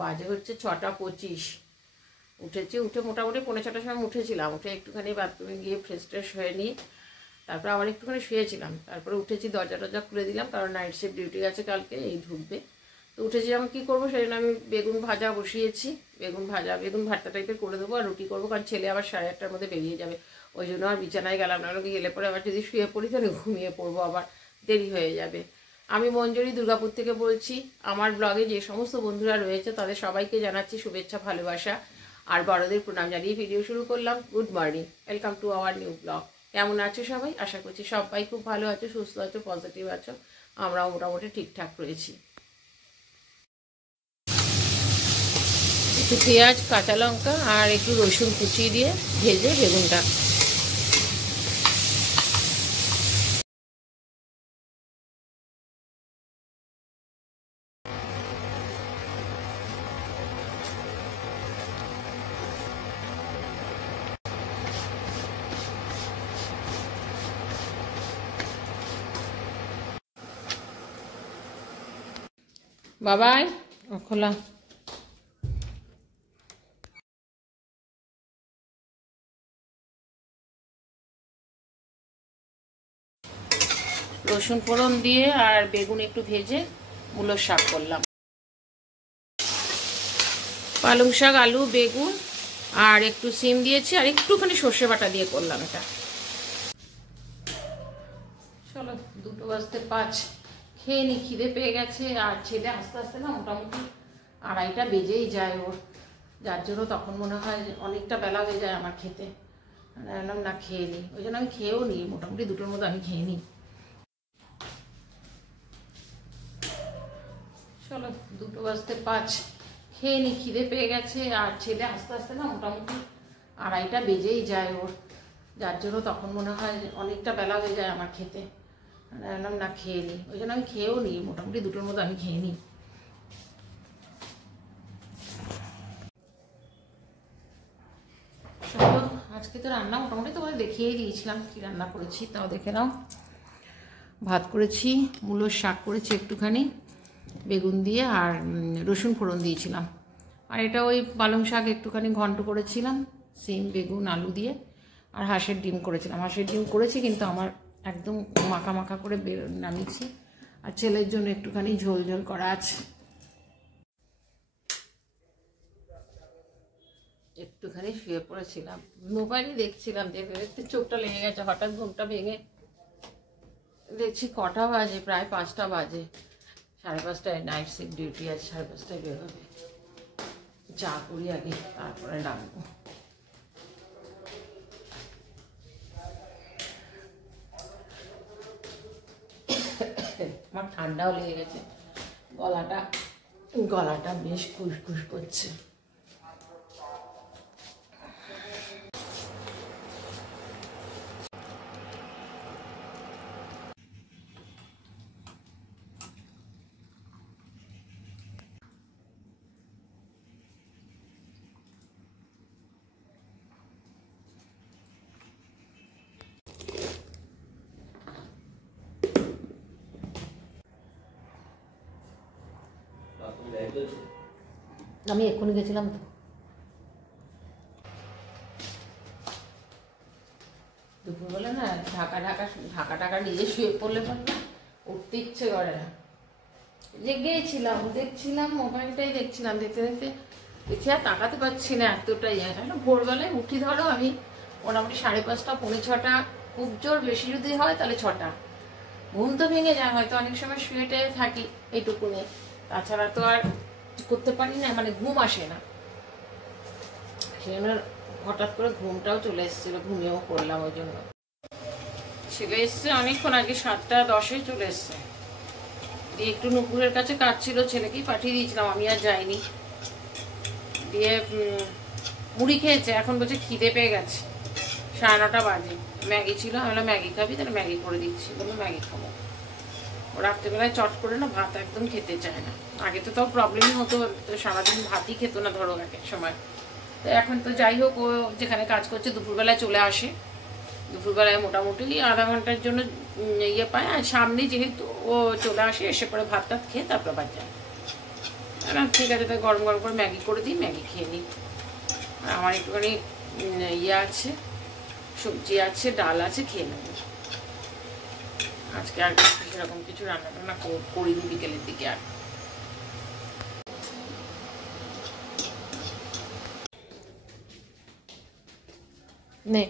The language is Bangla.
বাজে হচ্ছে 6টা 25। উঠেছি, উঠে মোটামুটি 5:45 সময় উঠেছিলাম। উঠে একটুখানি বাথরুমে গিয়ে ফ্রেশ ট্রেশ হয়ে নিয়ে তারপর আবার একটুখানি শুয়েছিলাম। তারপরে উঠেছি, দরজা টরজা খুলে দিলাম, কারণ নাইট শিফট ডিউটি আছে কালকে, এই ঢুকবে। তো উঠেছি, আমি কী করবো সেই জন্য আমি বেগুন ভাজা বসিয়েছি। বেগুন ভর্তা টাইপের করে দেবো আর রুটি করবো, কারণ ছেলে আবার 8:30টার মধ্যে বেরিয়ে যাবে। ওই জন্য আর বিছানায় গেলাম না, গেলে পরে আবার যদি শুয়ে পড়ি তাহলে ঘুমিয়ে পড়বো, আবার দেরি হয়ে যাবে। আমি মঞ্জরি দুর্গাপুর থেকে বলছি। আমার ব্লগে যে সমস্ত বন্ধুরা রয়েছে তাদের সবাইকে জানাচ্ছি শুভেচ্ছা, ভালোবাসা আর বড়দের প্রণাম জানিয়ে ভিডিও শুরু করলাম। Good morning, welcome to our new blog. কেমন আছো সবাই? আশা করছি সবাই খুব ভালো আছো, সুস্থ আছো, পজিটিভ আছো। আমরাও মোটামুটি ঠিকঠাক রয়েছি। একটু পেঁয়াজ, কাঁচা লঙ্কা আর একটু রসুন কুচি দিয়ে ভেজে বেগুনটা বাবাই খোলা। রসুন ফোড়ন দিয়ে আর বেগুন একটু ভেজে মূলোর শাক করলাম। পালং শাক, আলু, বেগুন আর একটু সিম দিয়েছি আর একটুখানি সর্ষে বাটা দিয়ে করলাম এটা। চলো 2:05 খেয়ে নি, খিদে পেয়ে গেছে। আর ছেলে আস্তে আস্তে না মোটামুটি 2:30টা বেজেই যায় ওর, যার জন্য তখন মনে হয় অনেকটা বেলা হয়ে যায় আমার খেতে। না খেয়ে নিই, ওই জন্য আমি খেয়েও নিই, মোটামুটি 2টোর মধ্যে আমি খেয়ে নিই। চলো 2:05 খেয়ে নি, খিদে পেয়ে গেছে। আর ছেলে আস্তে আস্তে না মোটামুটি 2:30টা বেজেই যায় ওর, যার জন্য তখন মনে হয় অনেকটা বেলা হয়ে যায় আমার খেতে। না খেয়ে নিই, ওই জন্য আমি খেয়েও নিই, মোটামুটি 2টোর মধ্যে আমি খেয়ে নিই। চলো আজকে তো রান্না মোটামুটি তোমাদের দেখিয়েই দিয়েছিলাম কি রান্না করেছি, তাও দেখে নাও। ভাত করেছি, মূলোর শাক করেছি একটুখানি বেগুন দিয়ে আর রসুন ফোড়ন দিয়েছিলাম। আর এটা ওই পালং শাক একটুখানি ঘন্ট করেছিলাম সিম, বেগুন, আলু দিয়ে। আর হাঁসের ডিম করেছিলাম। হাঁসের ডিম করেছি কিন্তু আমার একদম মাখা মাখা করে নামিয়েছি। আর ছেলের জন্য একটুখানি ঝোল ঝোল করা আছে। একটুখানি শুয়ে পড়েছিলাম, মোবাইলই দেখছিলাম, দেখতে দেখতে চোখটা লেগে গেছে। হঠাৎ ঘুমটা ভেঙে দেখছি কটা বাজে, প্রায় 5টা বাজে। 5:30টায় নাইট শিফট ডিউটি আছে, 5:30টায় বেরোবে। চা করি আগে, তারপরে রাখবো। আমার ঠান্ডাও লেগে গেছে, গলাটা বেশ খুসখুস করছে। আমি এক্ষুনি গেছিলাম তো। দুপুরবেলা না ঢাকা নিজে শুয়ে পড়লে পর না উঠতে ইচ্ছে করে না। দেখছিলাম মোবাইলটাই দেখছিলাম, দেখতে দেখতে দেখছি আর তাকাতে পারছি না, এতটাই একটা। ভোরবেলায় উঠি ধরো আমি মোটামুটি 5:30 6:45, খুব জোর বেশি যদি হয় তাহলে 6টা। ঘুম তো ভেঙে যায়, হয়তো অনেক সময় শুয়েটে থাকি এইটুকুনি, তাছাড়া তো আর করতে পারি না, মানে ঘুম আসে না। সেজন্য হঠাৎ করে ঘুমটাও চলে এসেছিল, ঘুমিয়েও পড়লাম। ওই জন্য ছেলে এসছে অনেকক্ষণ আগে, 7:10 চলে এসছে। দিয়ে একটু নুপুরের কাছে কাজ ছিল, ছেলেকেই পাঠিয়ে দিয়েছিলাম, আমি আর যাইনি। দিয়ে মুড়ি খেয়েছে, এখন বলছে খিদে পেয়ে গেছে। 9:30 বাজে। ম্যাগি ছিল, আমি বললাম ম্যাগি খাবি, তাহলে ম্যাগি করে দিচ্ছি। বললো ম্যাগি খাবো। রাত্রেবেলায় চট করে না ভাত একদম খেতে চায় না। আগে তো তাও প্রবলেমই হতো, তো সারাদিন ভাতই খেত না ধরো এক এক সময়। তো এখন তো যাই হোক, ও যেখানে কাজ করছে দুপুরবেলায় চলে আসে। দুপুরবেলায় মোটামুটি আধা ঘন্টার জন্য ইয়ে পায়, আর সামনে যেহেতু ও চলে আসে, এসে পরে ভাত টাত খেয়ে তারপর আবার যায়। ঠিক আছে, তাই গরম গরম করে ম্যাগি করে দিই, ম্যাগি খেয়ে নিই। আর আমার একটুখানি ইয়ে আছে, সবজি আছে, ডাল আছে, খেয়ে নেব। আজকে আর সেরকম কিছু রান্না টান্না করিনি বিকেলের দিকে। আর নে